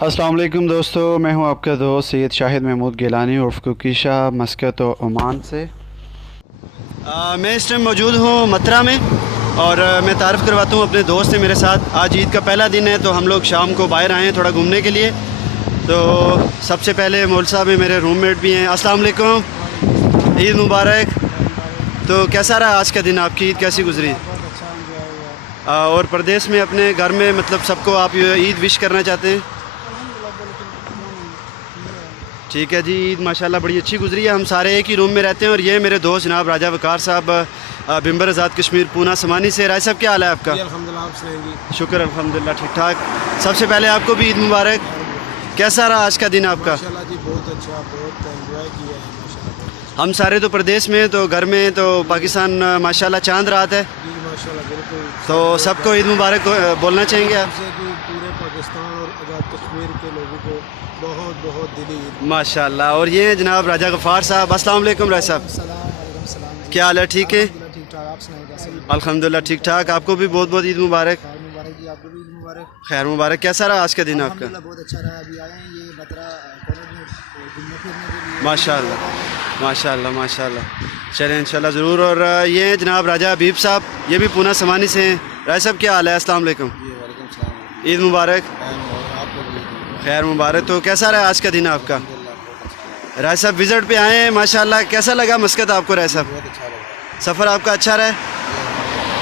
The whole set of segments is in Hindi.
अस्सलाम वालेकुम दोस्तों, मैं हूं आपका दोस्त सैयद शाहिद महमूद गिलानी उर्फ कुकीशा मस्कत ओमान से। मैं इस टाइम मौजूद हूं मथुरा में और मैं तारफ़ करवाता हूं अपने दोस्त है मेरे साथ। आज ईद का पहला दिन है तो हम लोग शाम को बाहर आए हैं थोड़ा घूमने के लिए। तो सबसे पहले मौल साहब में मेरे रूममेट भी हैं। अस्सलाम वालेकुम, ईद मुबारक। तो कैसा रहा आज का दिन, आपकी ईद कैसी गुजरी? और प्रदेश में अपने घर में मतलब सबको आप ईद विश करना चाहते हैं? ठीक है जी, ईद माशाल्लाह बड़ी अच्छी गुजरी है। हम सारे एक ही रूम में रहते हैं और ये मेरे दोस्त जनाब राजा वकार साहब बिम्बर आज़ाद कश्मीर पूना समानी से। राय साहब क्या हाल है आपका? अल्हम्दुलिल्लाह, आप सुनाएंगे? शुक्र अल्हम्दुलिल्लाह ठीक ठाक। सबसे पहले आपको भी ईद मुबारक। कैसा रहा आज का दिन आपका? माशाल्लाह जी, बहुत अच्छा, बहुत एंजॉय किया है माशाल्लाह। हम सारे तो प्रदेश में, तो घर में तो पाकिस्तान माशाल्लाह चांद रात है, जी माशाल्लाह, बिल्कुल। तो सबको ईद मुबारक बोलना चाहेंगे आप? से कि पूरे पाकिस्तान और आज़ाद कश्मीर के लोगों को बहुत बहुत दिली ईद। माशाल्लाह। और ये जनाब राजा गफ़ार साहब। अस्सलाम वालेकुम राय साहब, क्या हाल है? ठीक है ठीक ठाक, आप सुनाएं कैसे? अल्हम्दुलिल्लाह ठीक ठाक। आपको भी बहुत बहुत ईद मुबारक। मुबारक जी, आपको भी ईद मुबारक। खैर मुबारक। कैसा रहा आज का दिन आपका? अल्हम्दुलिल्लाह बहुत अच्छा रहा। अभी आए हैं ये मथुरा कॉलेज में घूमने फिरने के लिए। माशाल्लाह माशाल्लाह माशाल्लाह। चलें इंशाल्लाह ज़रूर। और ये हैं जनाब राजा हबीब साहब, ये भी पूना समानी से हैं। राय साहब क्या हाल है? अस्सलाम वालेकुम, ईद मुबारक। खैर मुबारक। तो कैसा रहा आज का दिन आपका? राय साहब विज़िट पे आए हैं माशाल्लाह। कैसा लगा मस्कत आपको राय साहब? सफ़र आपका अच्छा रहा?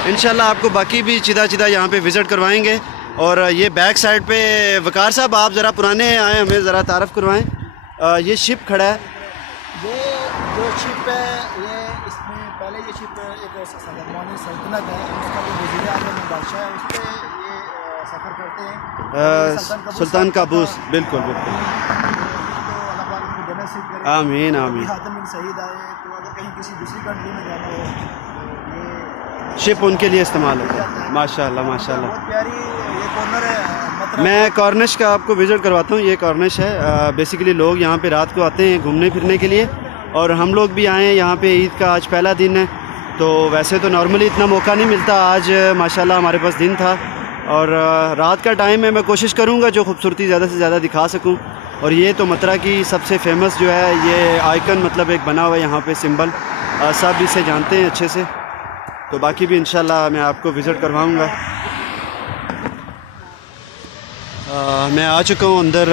इंशाल्लाह आपको बाकी भी चिदा चिदा यहाँ पे विज़िट करवाएंगे। और ये बैक साइड पे वकार साहब, आप ज़रा पुराने आए, हमें ज़रा तारफ़ करवाएं। ये शिप खड़ा है, ये जो शिप है, ये इसमें पहले ये शिप एक सल्तनत है, उसका जो वज़ीर आज़म बादशाह है, उस पर ये सफ़र करते हैं सुल्तान काबूस। बिल्कुल बिल्कुल, आमीन आमीन। शहीद आए तो अगर कहीं किसी दूसरी कंट्री में जाना हो तो ये शिप उनके लिए इस्तेमाल होता है। माशाल्लाह माशाल्लाह। बहुत प्यारी ये कॉर्नर है मथुरा। मैं कॉर्निश का आपको विज़िट करवाता हूँ। ये कॉर्निश है, बेसिकली लोग यहाँ पे रात को आते हैं घूमने फिरने के लिए, और हम लोग भी आए हैं यहाँ पे। ईद का आज पहला दिन है, तो वैसे तो नॉर्मली इतना मौका नहीं मिलता। आज माशाल्लाह हमारे पास दिन था और रात का टाइम है। मैं कोशिश करूँगा जो खूबसूरती ज़्यादा से ज़्यादा दिखा सकूँ। और ये तो मथुरा की सबसे फेमस जो है ये आइकन, मतलब एक बना हुआ है यहाँ पे सिंबल, सब इसे जानते हैं अच्छे से। तो बाकी भी इंशाल्लाह मैं आपको विज़िट करवाऊँगा। मैं आ चुका हूँ अंदर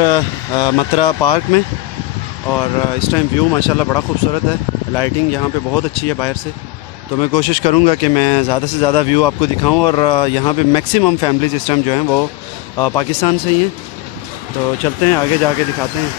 मथुरा पार्क में, और इस टाइम व्यू माशाल्लाह बड़ा खूबसूरत है। लाइटिंग यहाँ पे बहुत अच्छी है बाहर से, तो मैं कोशिश करूँगा कि मैं ज़्यादा से ज़्यादा व्यू आपको दिखाऊँ। और यहाँ पे मैक्सिमम फैमिलीज़ इस टाइम जो हैं वो पाकिस्तान से ही हैं। तो चलते हैं आगे जाके दिखाते हैं।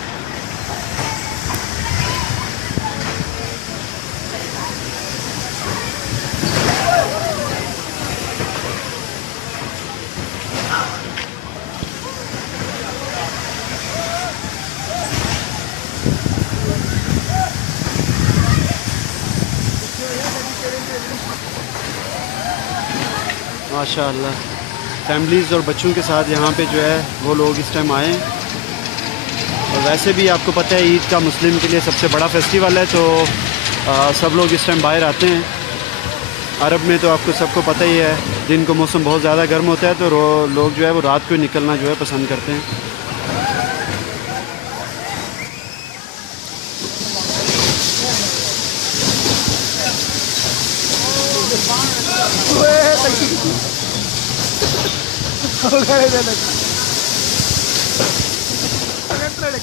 माशाल्लाह फैमिलीज़ और बच्चों के साथ यहाँ पे जो है वो लोग इस टाइम आए हैं। और वैसे भी आपको पता है ईद का मुस्लिम के लिए सबसे बड़ा फेस्टिवल है, तो सब लोग इस टाइम बाहर आते हैं। अरब में तो आपको सबको पता ही है, दिन को मौसम बहुत ज़्यादा गर्म होता है, तो लोग जो है वो रात को ही निकलना जो है पसंद करते हैं।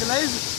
Let's